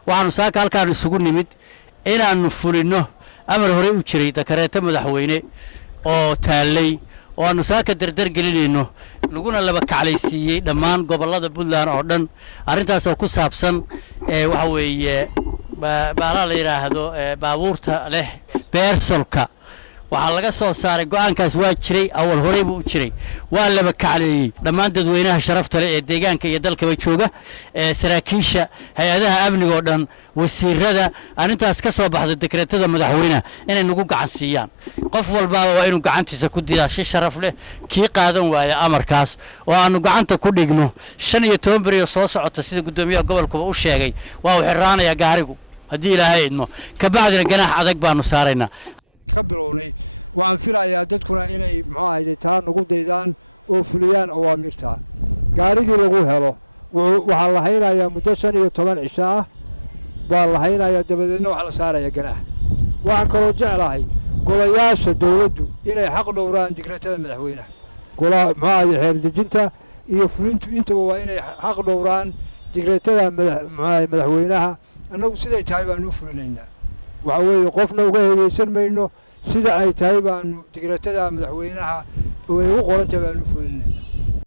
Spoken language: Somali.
waxaanu saaka halkaan isugu nimid inaanu fulino amar hore u jiray dakareeta madaxweyne oo taalay oo aanu saaka dardar gelinayno laguna laba kaclaysiiyey dhammaan gobollada Puntland oo dhan arrintaas oo ku saabsan waxa weeye baala la yiraahdo baabuurta leh beersolka waxaa laga soo saaray go'aankaas waa jiray awal hore buu u jiray waa laba kacleeyay dhammaan dadweynaha sharafta leh ee deegaanka iyo dalkaba jooga saraakiisha hay'adaha amniga oo dhan wasiirada arrintaas ka soo baxday dekreetada madaxweynaha inay nagu gacan siiyaan qof walba waa inuu gacantiisa ku diidaa si sharaf leh kii qaadan waaya amarkaas oo aanu gacanta ku dhigno 15 bariyo soo socota sida gudoomiyaha gobolka uu sheegay waa uu xiraanaya gaarigu haddii ilaahay idmo ka bacdina ganaax adag baanu saaraynaa كبروني وعن فيلا dadkuna inay maxay taan ugu deydaan oo fuliyaan awaamirta gaarigii lagu helo waxa la haynayaa muddo 15 cisho ah baa la haynayaa dabadeedna waxa la saaraya ganaax waxaan kaloo jeclahay golayaasha dawladdu inay xaq dhowraan digreetada madaxweynaha golaha maxay xeer dejinta iyo fulintu inta waa inay xaq dhowraan digreetada madaxweynaha annagu siday tahay baan u fulinaynaa waxa weeye qofna uga heegaysan mayno sida ay tahay baan digreetada madaxweynaha oo ay ugu qoran tahay baan u fulinayna